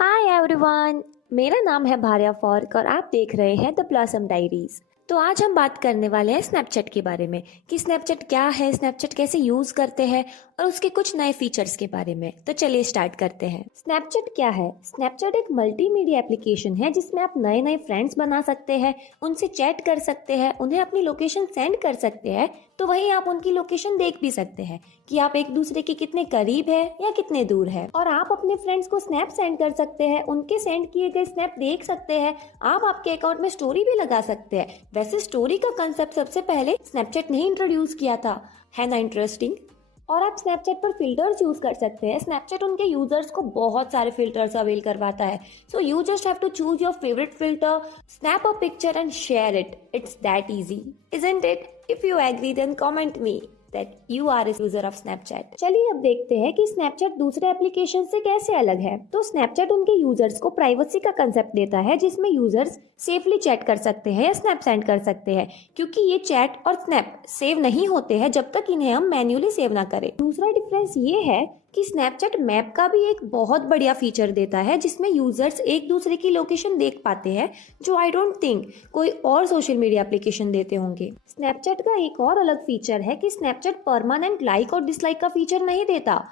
Hi everyone. मेरा नाम है भार्या फॉर्क और आप देख रहे हैं द ब्लॉसम डायरीज। तो आज हम बात करने वाले हैं स्नैपचैट के बारे में कि स्नैपचैट क्या है, स्नैपचैट कैसे यूज करते हैं और उसके कुछ नए फीचर्स के बारे में। तो चलिए स्टार्ट करते हैं। स्नैपचैट क्या है? स्नैपचैट एक मल्टीमीडिया एप्लीकेशन है जिसमें आप नए नए फ्रेंड्स बना सकते हैं, उनसे चैट कर सकते हैं, उन्हें अपनी लोकेशन सेंड कर सकते हैं, तो वहीं आप उनकी लोकेशन देख भी सकते हैं कि आप एक दूसरे के कितने करीब है या कितने दूर है। और आप अपने फ्रेंड्स को स्नैप सेंड कर सकते हैं, उनके सेंड किए गए स्नैप देख सकते हैं। आप आपके अकाउंट में स्टोरी भी लगा सकते हैं। वैसे स्टोरी का कंसेप्ट सबसे पहले स्नैपचैट ने ही इंट्रोड्यूस किया था, है ना इंटरेस्टिंग। और आप स्नैपचैट पर फिल्टर्स यूज कर सकते हैं। स्नैपचैट उनके यूजर्स को बहुत सारे फिल्टर्स अवेल करवाता है। So you just have to choose your favourite filter, snap a picture and share it. It's that easy, isn't it? If you agree then comment me that you are a user of Snapchat। चलिए अब देखते हैं कि Snapchat दूसरे application से कैसे अलग है। तो स्नैपचैट उनके यूजर्स को प्राइवेसी का कंसेप्ट देता है जिसमें यूजर्स सेफली चैट कर सकते हैं या स्नैप सेंड कर सकते हैं, क्योंकि ये चैट और स्नैप सेव नहीं होते हैं जब तक इन्हें हम मैन्युअली सेव ना करें। दूसरा डिफरेंस ये है कि स्नैपचैट मैप का भी एक बहुत बढ़िया फीचर देता है जिसमें यूजर्स एक दूसरे की लोकेशन देख पाते हैं, जो आई डोंट थिंक कोई और सोशल मीडिया एप्लीकेशन देते होंगे। स्नैपचैट का एक और अलग फीचर है कि स्नैपचैट परमानेंट लाइक और डिसलाइक का फीचर नहीं देता,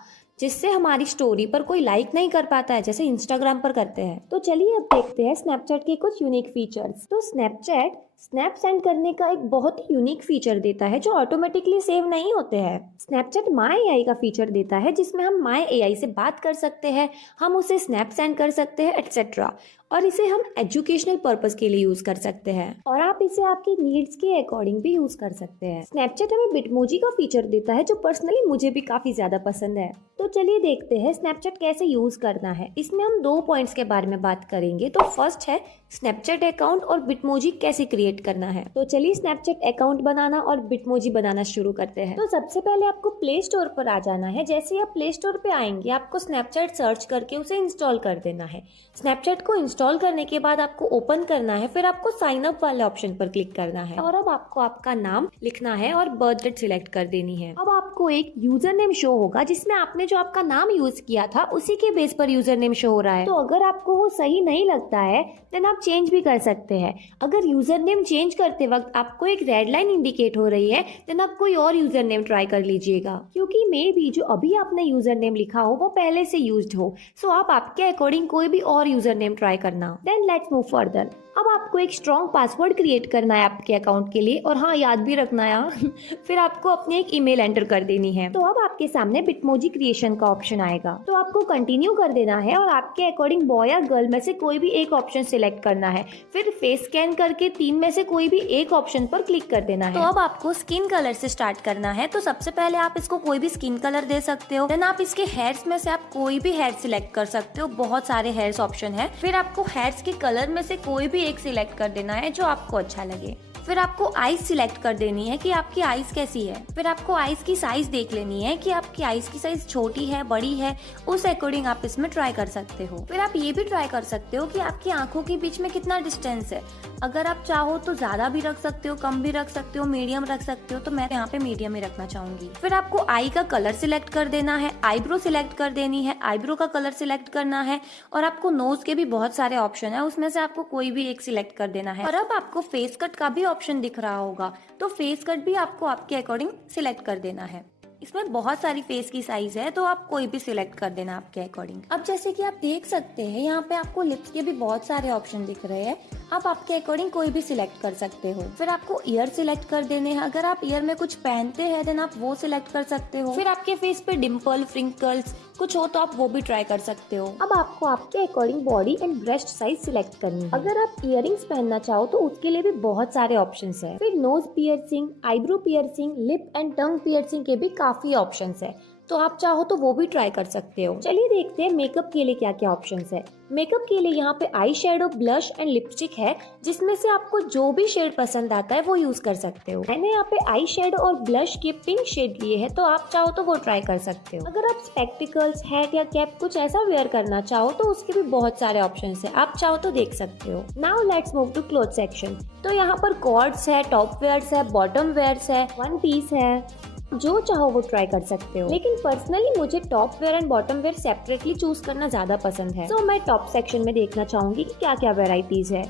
जिससे हमारी स्टोरी पर कोई लाइक नहीं कर पाता है जैसे इंस्टाग्राम पर करते हैं। तो चलिए अब देखते हैं स्नैपचैट के कुछ यूनिक फीचर्स। तो स्नैपचैट स्नैप सेंड करने का एक बहुत ही यूनिक फीचर देता है जो ऑटोमेटिकली सेव नहीं होते हैं। स्नैपचैट माय एआई का फीचर देता है जिसमें हम माय एआई से बात कर सकते हैं, हम उसे स्नैप सेंड कर सकते हैं एटसेट्रा। और इसे हम एजुकेशनल पर्पस के लिए यूज कर सकते हैं और आप इसे आपकी नीड्स के अकॉर्डिंग भी यूज कर सकते हैं। स्नैपचैट हमें बिटमोजी का फीचर देता है जो पर्सनली मुझे भी काफी ज्यादा पसंद है। तो चलिए देखते हैं स्नैपचैट कैसे यूज करना है। इसमें हम 2 पॉइंट्स के बारे में बात करेंगे। तो फर्स्ट है स्नैपचैट अकाउंट और बिटमोजी कैसे क्रिएट करना है। तो चलिए स्नैपचैट अकाउंट बनाना और बिटमोजी बनाना शुरू करते हैं। तो सबसे पहले आपको प्ले स्टोर पर आ जाना है। जैसे आप प्ले स्टोर पे आएंगे आपको स्नैपचैट सर्च करके उसे इंस्टॉल कर देना है। स्नैपचैट को इंस्टॉल करने के बाद आपको ओपन करना है, फिर आपको साइन अप वाले ऑप्शन पर क्लिक करना है और अब आपको आपका नाम लिखना है और बर्थ डेट सिलेक्ट कर देनी है। अब आपको एक यूजर नेम शो होगा जिसमें आपने जो आपका नाम यूज किया था उसी के बेस पर यूजर नेम शो हो रहा है। तो अगर आपको वो सही नहीं लगता है देन आप चेंज भी कर सकते हैं। अगर यूजर नेम चेंज करते वक्त आपको एक रेड लाइन इंडिकेट हो रही है देन आप कोई और यूजर नेम ट्राई कर लीजिएगा, क्योंकि मे बी जो अभी आपने यूजर नेम लिखा हो वो पहले से यूज्ड हो। सो आप आपके अकॉर्डिंग कोई भी और यूजर नेम ट्राई करना। Then let's move further. अब आपको एक स्ट्रॉन्ग पासवर्ड क्रिएट करना है आपके अकाउंट के लिए, और हाँ याद भी रखना है फिर आपको अपनी एक ईमेल एंटर कर देनी है। तो अब आपके सामने बिटमोजी क्रिएशन का ऑप्शन आएगा, तो आपको कंटिन्यू कर देना है और आपके अकॉर्डिंग बॉय या गर्ल में से कोई भी एक ऑप्शन सिलेक्ट करना है। फिर फेस स्कैन करके 3 में से कोई भी एक ऑप्शन पर क्लिक कर देना है। तो अब आपको स्किन कलर से स्टार्ट करना है। तो सबसे पहले आप इसको कोई भी स्किन कलर दे सकते हो। देन आप इसके हेयर्स में से आप कोई भी हेयर सिलेक्ट कर सकते हो, बहुत सारे हेयर्स ऑप्शन है। फिर आपको हेयर्स के कलर में से कोई भी एक सिलेक्ट कर देना है जो आपको अच्छा लगे। फिर आपको आईज सिलेक्ट कर देनी है कि आपकी आईज कैसी है। फिर आपको आईज की साइज देख लेनी है कि आपकी आईज की साइज छोटी है बड़ी है, उस अकॉर्डिंग आप इसमें ट्राई कर सकते हो। फिर आप ये भी ट्राई कर सकते हो कि आपकी आंखों के बीच में कितना डिस्टेंस है। अगर आप चाहो तो ज्यादा भी रख सकते हो, कम भी रख सकते हो, मीडियम रख सकते हो। तो मैं यहाँ पे मीडियम ही रखना चाहूंगी। फिर आपको आई का कलर सिलेक्ट कर देना है, आईब्रो सिलेक्ट कर देनी है, आईब्रो का कलर सिलेक्ट करना है, और आपको नोज के भी बहुत सारे ऑप्शन है, उसमें से आपको कोई भी एक सिलेक्ट कर देना है। और अब आपको फेस कट का भी ऑप्शन दिख रहा होगा, तो फेस कट भी आपको आपके अकॉर्डिंग सिलेक्ट कर देना है। इसमें बहुत सारी फेस की साइज है तो आप कोई भी सिलेक्ट कर देना आपके अकॉर्डिंग। अब जैसे कि आप देख सकते हैं यहाँ पे आपको लिप्स के भी बहुत सारे ऑप्शन दिख रहे हैं, आप आपके अकॉर्डिंग कोई भी सिलेक्ट कर सकते हो। फिर आपको ईयर सिलेक्ट कर देने हैं, अगर आप ईयर में कुछ पहनते हैं देन आप वो सिलेक्ट कर सकते हो। फिर आपके फेस पे डिम्पल, फ्रिंकल्स कुछ हो तो आप वो भी ट्राई कर सकते हो। अब आपको आपके according body and breast size select करनी है। अगर आप इयरिंग्स पहनना चाहो तो उसके लिए भी बहुत सारे ऑप्शंस है। फिर nose piercing, eyebrow piercing, lip and tongue piercing के भी काफी ऑप्शंस है, तो आप चाहो तो वो भी ट्राई कर सकते हो। चलिए देखते हैं मेकअप के लिए क्या क्या ऑप्शंस है। मेकअप के लिए यहाँ पे eye shadow, blush and lipstick है, जिसमें से आपको जो भी शेड पसंद आता है वो यूज कर सकते हो। मैंने यहाँ पे आई शेडो और ब्लश के पिंक शेड लिए है, तो आप चाहो तो वो ट्राई कर सकते हो। अगर आप स्पेक्टिकल्स, हैट या कैप कुछ ऐसा वेयर करना चाहो तो उसके भी बहुत सारे ऑप्शंस है, आप चाहो तो देख सकते हो। Now let's move to cloth section. तो यहाँ पर कॉर्ड्स है, टॉप वेयर्स है, बॉटम वेयर्स है, वन पीस है, जो चाहो वो ट्राई कर सकते हो, लेकिन पर्सनली मुझे top wear and bottom wear separately choose करना ज्यादा पसंद है। तो मैं टॉप सेक्शन में देखना चाहूंगी कि क्या क्या वेराइटीज है,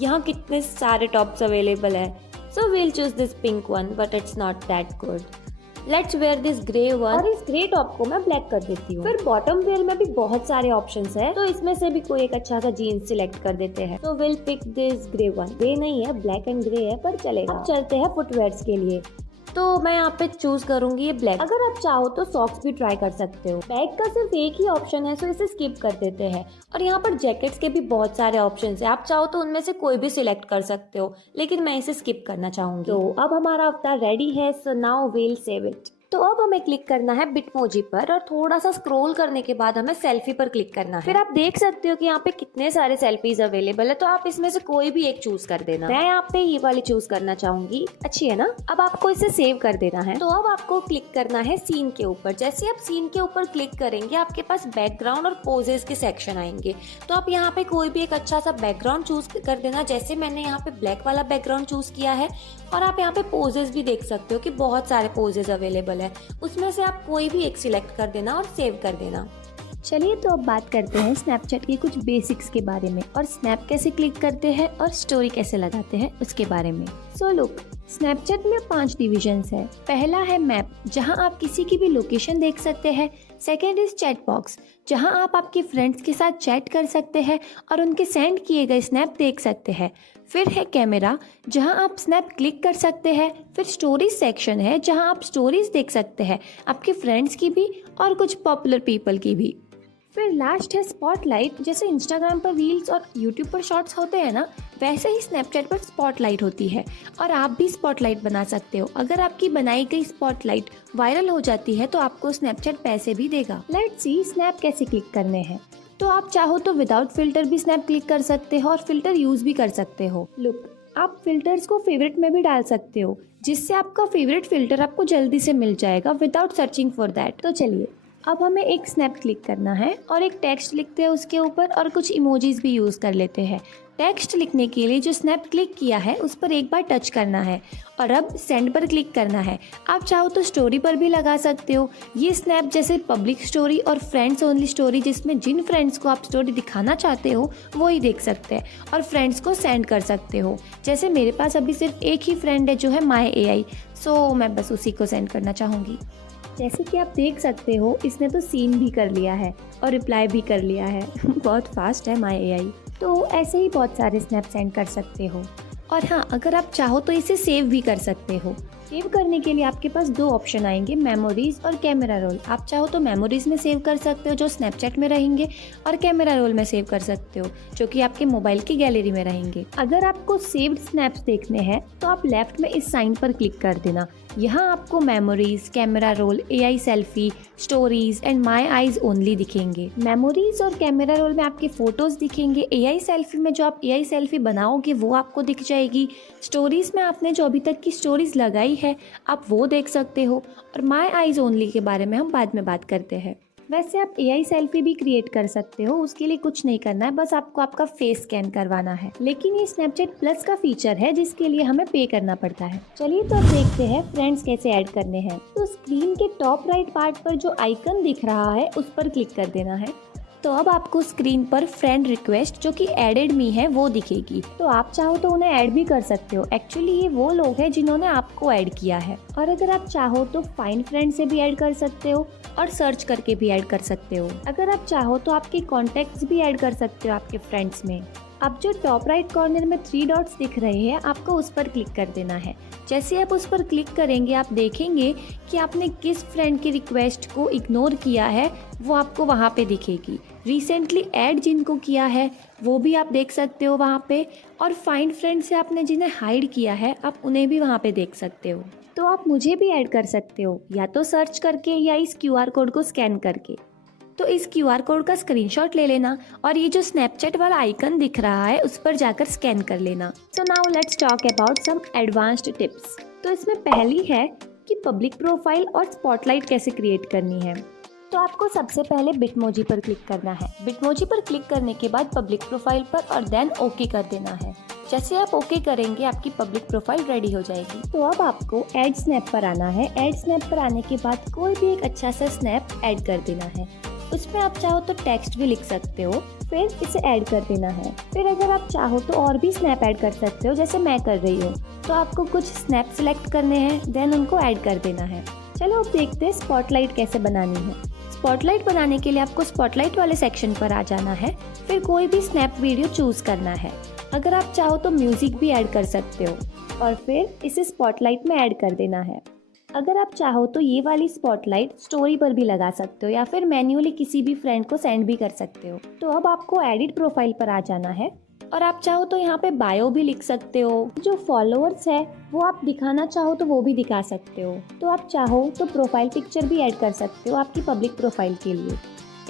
यहाँ कितने सारे टॉप्स अवेलेबल है। So we'll choose this pink one but it's not that good. Let's wear this grey one, और इस ग्रे टॉप को मैं ब्लैक कर देती हूँ। फिर बॉटम वेयर में भी बहुत सारे ऑप्शंस है, तो इसमें से भी कोई एक अच्छा सा जीन्स सिलेक्ट कर देते हैं। तो will pick this grey one. Grey नहीं है, ब्लैक एंड ग्रे है, पर चलेगा। अब चलते हैं फुटवेयर्स के लिए, तो मैं यहाँ पे चूज करूंगी ये ब्लैक। अगर आप चाहो तो सॉक्स भी ट्राई कर सकते हो। बैग का सिर्फ एक ही ऑप्शन है, सो इसे स्किप कर देते हैं। और यहाँ पर जैकेट्स के भी बहुत सारे ऑप्शन है, आप चाहो तो उनमें से कोई भी सिलेक्ट कर सकते हो, लेकिन मैं इसे स्किप करना चाहूंगी। तो अब हमारा अवतार रेडी है, so now we'll save it. तो अब हमें क्लिक करना है बिटमोजी पर, और थोड़ा सा स्क्रॉल करने के बाद हमें सेल्फी पर क्लिक करना है। फिर आप देख सकते हो कि यहाँ पे कितने सारे सेल्फीज अवेलेबल है, तो आप इसमें से कोई भी एक चूज कर देना। मैं यहाँ पे ये वाली चूज करना चाहूंगी, अच्छी है ना। अब आपको इसे सेव कर देना है। तो अब आपको क्लिक करना है सीन के ऊपर। जैसे आप सीन के ऊपर क्लिक करेंगे, आपके पास बैकग्राउंड और पोजेस के सेक्शन आएंगे। तो आप यहाँ पे कोई भी एक अच्छा सा बैकग्राउंड चूज कर देना। जैसे मैंने यहाँ पे ब्लैक वाला बैकग्राउंड चूज किया है, और आप यहाँ पे पोजेस भी देख सकते हो कि बहुत सारे पोजेस अवेलेबल है, उसमें से आप कोई भी एक सिलेक्ट कर देना और सेव कर देना। चलिए तो अब बात करते हैं स्नैपचैट के कुछ बेसिक्स के बारे में, और स्नैप कैसे क्लिक करते हैं और स्टोरी कैसे लगाते हैं उसके बारे में। सो लुक, स्नैपचैट में 5 डिविजन्स है। पहला है मैप, जहां आप किसी की भी लोकेशन देख सकते हैं। सेकेंड इज चैट बॉक्स, जहां आप आपके फ्रेंड्स के साथ चैट कर सकते हैं और उनके सेंड किए गए स्नैप देख सकते हैं। फिर है कैमरा, जहां आप स्नैप क्लिक कर सकते हैं। फिर स्टोरीज सेक्शन है, जहां आप स्टोरीज देख सकते हैं, आपके फ्रेंड्स की भी और कुछ पॉपुलर पीपल की भी। फिर लास्ट है स्पॉटलाइट, जैसे इंस्टाग्राम पर रील्स और यूट्यूब पर शॉर्ट्स होते हैं ना, वैसे ही स्नैपचैट पर स्पॉटलाइट होती है, और आप भी स्पॉटलाइट बना सकते हो। अगर आपकी बनाई गई स्पॉटलाइट वायरल हो जाती है तो आपको स्नैपचैट पैसे भी देगा। लेट्स सी स्नैप कैसे क्लिक करने हैं। तो आप चाहो तो विदाउट फिल्टर भी स्नैप क्लिक कर सकते हो, और फिल्टर यूज भी कर सकते हो। लुक, आप फिल्टर्स को फेवरेट में भी डाल सकते हो, जिससे आपका फेवरेट फिल्टर आपको जल्दी से मिल जाएगा विदाउट सर्चिंग फॉर दैट। तो चलिए, अब हमें एक स्नैप क्लिक करना है और एक टेक्स्ट लिखते हैं उसके ऊपर, और कुछ इमोजीज भी यूज कर लेते हैं। टेक्स्ट लिखने के लिए जो स्नैप क्लिक किया है उस पर एक बार टच करना है, और अब सेंड पर क्लिक करना है। आप चाहो तो स्टोरी पर भी लगा सकते हो। ये स्नैप जैसे पब्लिक स्टोरी और फ्रेंड्स ओनली स्टोरी, जिसमें जिन फ्रेंड्स को आप स्टोरी दिखाना चाहते हो वो ही देख सकते हैं, और फ्रेंड्स को सेंड कर सकते हो। जैसे मेरे पास अभी सिर्फ एक ही फ्रेंड है जो है माय AI, सो मैं बस उसी को सेंड करना चाहूँगी। जैसे कि आप देख सकते हो, इसने तो सीन भी कर लिया है और रिप्लाई भी कर लिया है। बहुत फास्ट है माय AI। तो ऐसे ही बहुत सारे स्नैप सेंड कर सकते हो। और हाँ, अगर आप चाहो तो इसे सेव भी कर सकते हो। सेव करने के लिए आपके पास 2 ऑप्शन आएंगे, मेमोरीज और कैमरा रोल। आप चाहो तो मेमोरीज में सेव कर सकते हो जो स्नैपचैट में रहेंगे, और कैमरा रोल में सेव कर सकते हो जो कि आपके मोबाइल की गैलरी में रहेंगे। अगर आपको सेव्ड स्नैप्स देखने हैं तो आप लेफ्ट में इस साइन पर क्लिक कर देना। यहाँ आपको memories, camera roll, AI selfie, stories and my eyes only दिखेंगे। मेमोरीज और कैमरा रोल में आपके फोटोज दिखेंगे। AI सेल्फी में जो आप AI सेल्फी बनाओगे वो आपको दिख जाएगी। स्टोरीज में आपने जो अभी तक की स्टोरीज लगाई है आप वो देख सकते हो, और माय आईज ओनली के बारे में हम बाद में बात करते हैं। वैसे आप AI सेल्फी भी क्रिएट कर सकते हो, उसके लिए कुछ नहीं करना है, बस आपको आपका फेस स्कैन करवाना है। लेकिन ये स्नैपचैट प्लस का फीचर है जिसके लिए हमें पे करना पड़ता है। चलिए तो अब देखते हैं फ्रेंड्स कैसे ऐड करने हैं। तो स्क्रीन के टॉप राइट पार्ट पर जो आइकन दिख रहा है उस पर क्लिक कर देना है। तो अब आपको स्क्रीन पर फ्रेंड रिक्वेस्ट जो कि एडेड मी है वो दिखेगी। तो आप चाहो तो उन्हें ऐड भी कर सकते हो। एक्चुअली ये वो लोग हैं जिन्होंने आपको ऐड किया है। और अगर आप चाहो तो फाइंड फ्रेंड से भी ऐड कर सकते हो, और सर्च करके भी ऐड कर सकते हो। अगर आप चाहो तो आपके कॉन्टेक्ट्स भी ऐड कर सकते हो आपके फ्रेंड्स में। अब जो टॉप राइट कॉर्नर में 3 डॉट्स दिख रहे हैं, आपको उस पर क्लिक कर देना है। जैसे आप उस पर क्लिक करेंगे आप देखेंगे कि आपने किस फ्रेंड की रिक्वेस्ट को इग्नोर किया है वो आपको वहाँ पे दिखेगी। रिसेंटली ऐड जिनको किया है वो भी आप देख सकते हो वहाँ पे, और फाइंड फ्रेंड से आपने जिन्हें हाइड किया है आप उन्हें भी वहाँ पे देख सकते हो। तो आप मुझे भी ऐड कर सकते हो, या तो सर्च करके या इस QR कोड को स्कैन करके। तो इस QR कोड का स्क्रीनशॉट ले लेना, और ये जो स्नैपचैट वाला आइकन दिख रहा है उस पर जाकर स्कैन कर लेना। So now let's talk about some advanced tips. तो इसमें पहली है कि पब्लिक प्रोफाइल और स्पॉटलाइट कैसे क्रिएट करनी है। तो आपको सबसे पहले बिटमोजी पर क्लिक करना है। बिटमोजी पर क्लिक करने के बाद पब्लिक प्रोफाइल पर और देन ओके कर देना है। जैसे आप ओके करेंगे आपकी पब्लिक प्रोफाइल रेडी हो जाएगी। तो अब आपको ऐड स्नैप पर आना है। ऐड स्नैप पर आने के बाद कोई भी एक अच्छा सा स्नैप ऐड कर देना है। उसमें आप चाहो तो टेक्स्ट भी लिख सकते हो, फिर इसे ऐड कर देना है। फिर अगर आप चाहो तो और भी स्नैप ऐड कर सकते हो, जैसे मैं कर रही हूँ। तो आपको कुछ स्नैप सिलेक्ट करने हैं, देन उनको ऐड कर देना है। चलो अब देखते हैं स्पॉटलाइट कैसे बनानी है। स्पॉटलाइट बनाने के लिए आपको स्पॉटलाइट वाले सेक्शन पर आ जाना है, फिर कोई भी स्नैप वीडियो चूज करना है। अगर आप चाहो तो म्यूजिक भी ऐड कर सकते हो और फिर इसे स्पॉटलाइट में ऐड कर देना है। अगर आप चाहो तो ये वाली स्पॉटलाइट स्टोरी पर भी लगा सकते हो या फिर मैन्युअली किसी भी फ्रेंड को सेंड भी कर सकते हो। तो अब आपको एडिट प्रोफाइल पर आ जाना है और आप चाहो तो यहाँ पे बायो भी लिख सकते हो। जो फॉलोअर्स है वो आप दिखाना चाहो तो वो भी दिखा सकते हो। तो आप चाहो तो प्रोफाइल पिक्चर भी ऐड कर सकते हो आपकी पब्लिक प्रोफाइल के लिए।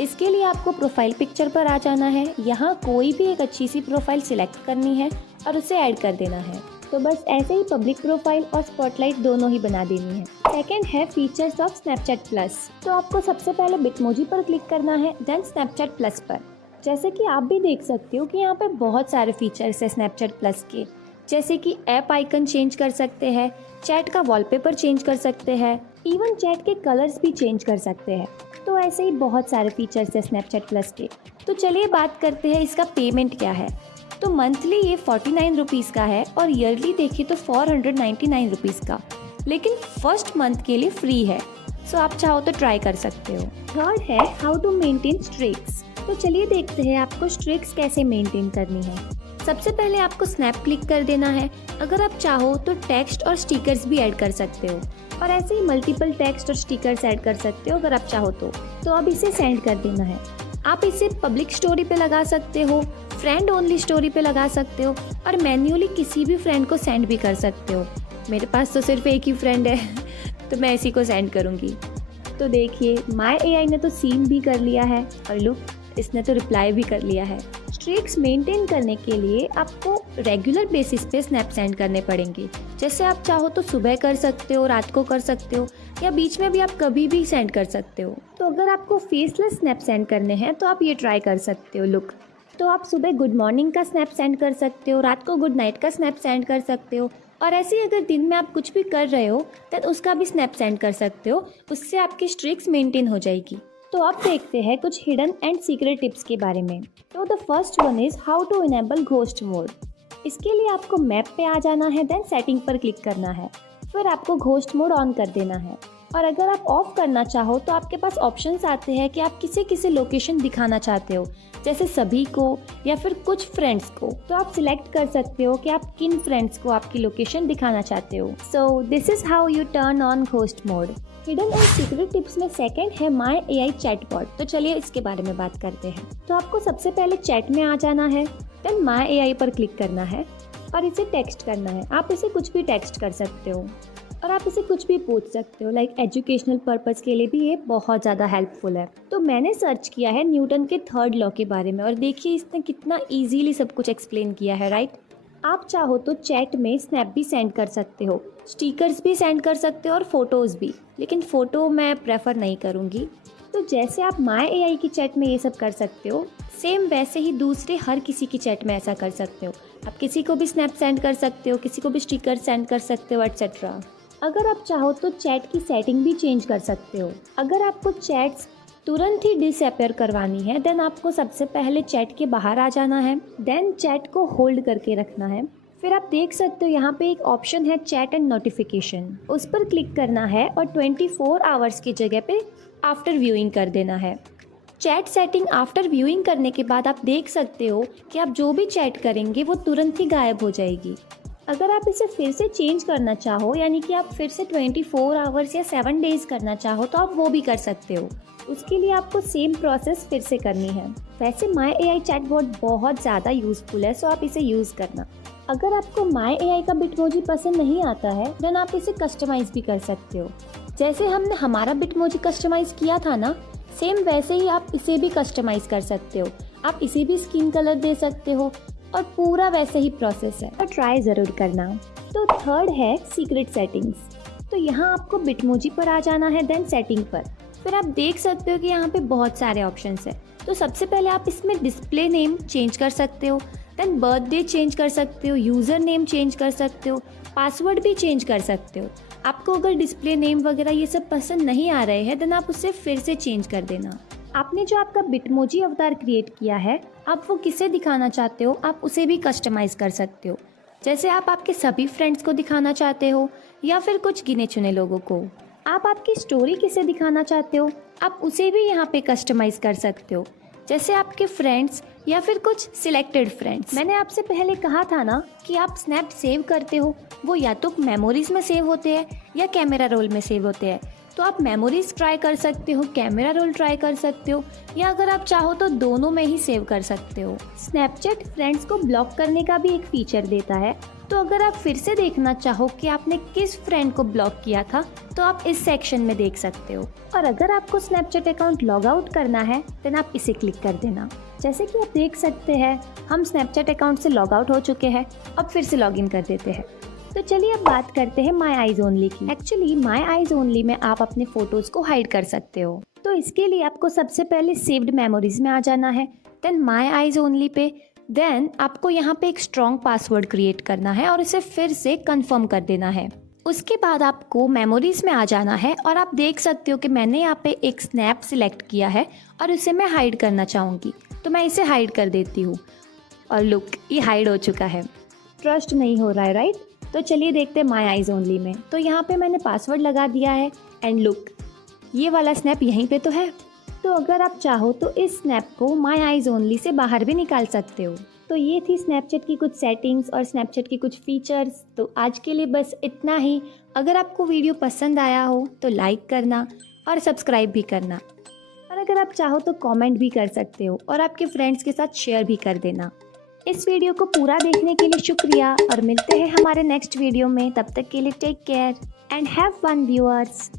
इसके लिए आपको प्रोफाइल पिक्चर पर आ जाना है। यहाँ कोई भी एक अच्छी सी प्रोफाइल सिलेक्ट करनी है और उसे ऐड कर देना है। तो बस ऐसे ही पब्लिक प्रोफाइल और स्पॉटलाइट दोनों ही बना देनी है। सेकंड है फीचर्स ऑफ स्नैपचैट प्लस। तो आपको सबसे पहले बिटमोजी पर क्लिक करना है, देन स्नैपचैट प्लस पर। जैसे कि आप भी देख सकते हो कि यहाँ पे बहुत सारे फीचर्स है स्नैपचैट प्लस के, जैसे कि ऐप आइकन चेंज कर सकते हैं, चैट का वॉलपेपर चेंज कर सकते हैं, इवन चैट के कलर्स भी चेंज कर सकते हैं। तो ऐसे ही बहुत सारे फीचर्स है स्नैपचैट प्लस के। तो चलिए बात करते हैं इसका पेमेंट क्या है। तो मंथली ये 49 रुपीज़ का है और ईयरली देखिए तो 499 रुपीज़ का, लेकिन फर्स्ट मंथ के लिए फ्री है। सो आप चाहो तो ट्राई कर सकते हो। थर्ड है हाउ टू मेंटेन स्ट्रिक्स। तो चलिए देखते हैं आपको स्ट्रिक्स कैसे मेंटेन करनी है। सबसे पहले आपको स्नैप क्लिक कर देना है। अगर आप चाहो तो टेक्स्ट और स्टिकर्स भी ऐड कर सकते हो और ऐसे ही मल्टीपल टेक्स्ट और स्टिकर्स ऐड कर सकते हो अगर आप चाहो तो अब इसे सेंड कर देना है। आप इसे पब्लिक स्टोरी पे लगा सकते हो, फ्रेंड ओनली स्टोरी पे लगा सकते हो और मैन्युअली किसी भी फ्रेंड को सेंड भी कर सकते हो। मेरे पास तो सिर्फ एक ही फ्रेंड है तो मैं इसी को सेंड करूँगी। तो देखिए माय एआई ने तो सीन भी कर लिया है और लुक, इसने तो रिप्लाई भी कर लिया है। स्ट्रिक्स मेंटेन करने के लिए आपको रेगुलर बेसिस पे स्नैप सेंड करने पड़ेंगे। जैसे आप चाहो तो सुबह कर सकते हो, रात को कर सकते हो या बीच में भी आप कभी भी सेंड कर सकते हो। तो अगर आपको फेसलेस स्नैप सेंड करने हैं तो आप ये ट्राई कर सकते हो। लुक, तो आप सुबह गुड मॉर्निंग का स्नैप सेंड कर सकते हो, रात को गुड नाइट का स्नैप सेंड कर सकते हो और ऐसे ही अगर दिन में आप कुछ भी कर रहे हो तो उसका भी स्नैप सेंड कर सकते हो। उससे आपकी स्ट्रिक्स मेंटेन हो जाएगी। तो अब देखते हैं कुछ हिडन एंड सीक्रेट टिप्स के बारे में। तो the first one is how to enable ghost mode. इसके लिए आपको मैप पे आ जाना है, देन सेटिंग पर क्लिक करना है, फिर आपको घोस्ट मोड ऑन कर देना है। और अगर आप ऑफ करना चाहो तो आपके पास ऑप्शंस आते हैं कि आप किसे किसे लोकेशन दिखाना चाहते हो, जैसे सभी को या फिर कुछ फ्रेंड्स को। तो आप सिलेक्ट कर सकते हो कि आप किन फ्रेंड्स को आपकी लोकेशन दिखाना चाहते हो। So this is how U turn on ghost mode. Hidden and secret tips में सेकंड है माय एआई चैटबॉट। तो चलिए इसके बारे में बात करते हैं। तो आपको सबसे पहले चैट में आ जाना है, देन माय एआई पर क्लिक करना है और इसे टेक्स्ट करना है। आप इसे कुछ भी टेक्स्ट कर सकते हो और आप इसे कुछ भी पूछ सकते हो, लाइक एजुकेशनल पर्पस के लिए भी ये बहुत ज़्यादा हेल्पफुल है। तो मैंने सर्च किया है न्यूटन के थर्ड लॉ के बारे में और देखिए इसने कितना इजीली सब कुछ एक्सप्लेन किया है, राइट। आप चाहो तो चैट में स्नैप भी सेंड कर सकते हो, स्टिकर्स भी सेंड कर सकते हो और फोटोज़ भी, लेकिन फ़ोटो मैं प्रेफर नहीं करूँगी। तो जैसे आप माय एआई की चैट में ये सब कर सकते हो, सेम वैसे ही दूसरे हर किसी की चैट में ऐसा कर सकते हो। आप किसी को भी स्नैप सेंड कर सकते हो, किसी को भी स्टिकर सेंड कर सकते हो, एटसेट्रा। अगर आप चाहो तो चैट की सेटिंग भी चेंज कर सकते हो। अगर आपको चैट्स तुरंत ही डिसअपेयर करवानी है, देन आपको सबसे पहले चैट के बाहर आ जाना है, देन चैट को होल्ड करके रखना है। फिर आप देख सकते हो यहाँ पे एक ऑप्शन है चैट एंड नोटिफिकेशन, उस पर क्लिक करना है और 24 आवर्स की जगह पे आफ्टर व्यूइंग कर देना है। चैट सेटिंग आफ्टर व्यूइंग करने के बाद आप देख सकते हो कि आप जो भी चैट करेंगे वो तुरंत ही गायब हो जाएगी। अगर आप इसे फिर से चेंज करना चाहो, यानी कि आप फिर से 24 आवर्स या 7 डेज करना चाहो, तो आप वो भी कर सकते हो। उसके लिए आपको सेम प्रोसेस फिर से करनी है। वैसे माय एआई चैटबॉट बहुत ज़्यादा यूज़फुल है, सो आप इसे यूज़ करना। अगर आपको माय एआई का बिटमोजी पसंद नहीं आता है, देन आप इसे कस्टमाइज़ भी कर सकते हो। जैसे हमने हमारा बिटमोजी कस्टमाइज़ किया था ना, सेम वैसे ही आप इसे भी कस्टमाइज़ कर सकते हो। आप इसे भी स्किन कलर दे सकते हो और पूरा वैसे ही प्रोसेस है, और ट्राई ज़रूर करना। तो थर्ड है सीक्रेट सेटिंग्स। तो यहाँ आपको बिटमोजी पर आ जाना है, देन सेटिंग पर। फिर आप देख सकते हो कि यहाँ पे बहुत सारे ऑप्शंस है। तो सबसे पहले आप इसमें डिस्प्ले नेम चेंज कर सकते हो, देन बर्थडे चेंज कर सकते हो, यूज़र नेम चेंज कर सकते हो, पासवर्ड भी चेंज कर सकते हो। आपको अगर डिस्प्ले नेम वगैरह ये सब पसंद नहीं आ रहे हैं देन आप उसे फिर से चेंज कर देना। आपने जो आपका बिटमोजी अवतार क्रिएट किया है, आप वो किसे दिखाना चाहते हो आप उसे भी कस्टमाइज़ कर सकते हो। जैसे आप आपके सभी फ्रेंड्स को दिखाना चाहते हो या फिर कुछ गिने चुने लोगों को। आप आपकी स्टोरी किसे दिखाना चाहते हो आप उसे भी यहाँ पे कस्टमाइज़ कर सकते हो, जैसे आपके फ्रेंड्स या फिर कुछ सिलेक्टेड फ्रेंड्स। मैंने आपसे पहले कहा था ना कि आप स्नैप सेव करते हो वो या तो मेमोरीज में सेव होते हैं या कैमरा रोल में सेव होते हैं। तो आप मेमोरीज ट्राई कर सकते हो, कैमरा रोल ट्राई कर सकते हो, या अगर आप चाहो तो दोनों में ही सेव कर सकते हो। स्नैपचैट फ्रेंड्स को ब्लॉक करने का भी एक फीचर देता है, तो अगर आप फिर से देखना चाहो कि आपने किस फ्रेंड को ब्लॉक किया था तो आप इस सेक्शन में देख सकते हो। और अगर आपको स्नैपचैट अकाउंट लॉग आउट करना है देन आप इसे क्लिक कर देना। जैसे कि आप देख सकते हैं हम स्नैपचैट अकाउंट से लॉग आउट हो चुके हैं, अब फिर से लॉग इन कर देते हैं। तो चलिए अब बात करते हैं माई आईज ओनली की। एक्चुअली माई आईज ओनली में आप अपने फोटोज को हाइड कर सकते हो। तो इसके लिए आपको सबसे पहले सेव्ड मेमोरीज में आ जाना है, then my eyes only pay, then आपको यहाँ पे एक स्ट्रॉन्ग पासवर्ड क्रिएट करना है और इसे फिर से कंफर्म कर देना है। उसके बाद आपको मेमोरीज में आ जाना है और आप देख सकते हो कि मैंने यहाँ पे एक स्नैप सिलेक्ट किया है और इसे मैं हाइड करना चाहूँगी, तो मैं इसे हाइड कर देती हूँ और लुक ये हाइड हो चुका है। ट्रस्ट नहीं हो रहा है राइट? तो चलिए देखते हैं माई आईज ओनली में। तो यहाँ पे मैंने पासवर्ड लगा दिया है एंड लुक ये वाला स्नैप यहीं पे तो है। तो अगर आप चाहो तो इस स्नैप को माई आईज ओनली से बाहर भी निकाल सकते हो। तो ये थी स्नैपचैट की कुछ सेटिंग्स और स्नैपचैट की कुछ फीचर्स। तो आज के लिए बस इतना ही। अगर आपको वीडियो पसंद आया हो तो लाइक करना और सब्सक्राइब भी करना, और अगर आप चाहो तो कमेंट भी कर सकते हो और आपके फ्रेंड्स के साथ शेयर भी कर देना। इस वीडियो को पूरा देखने के लिए शुक्रिया और मिलते हैं हमारे नेक्स्ट वीडियो में। तब तक के लिए take care and have fun viewers.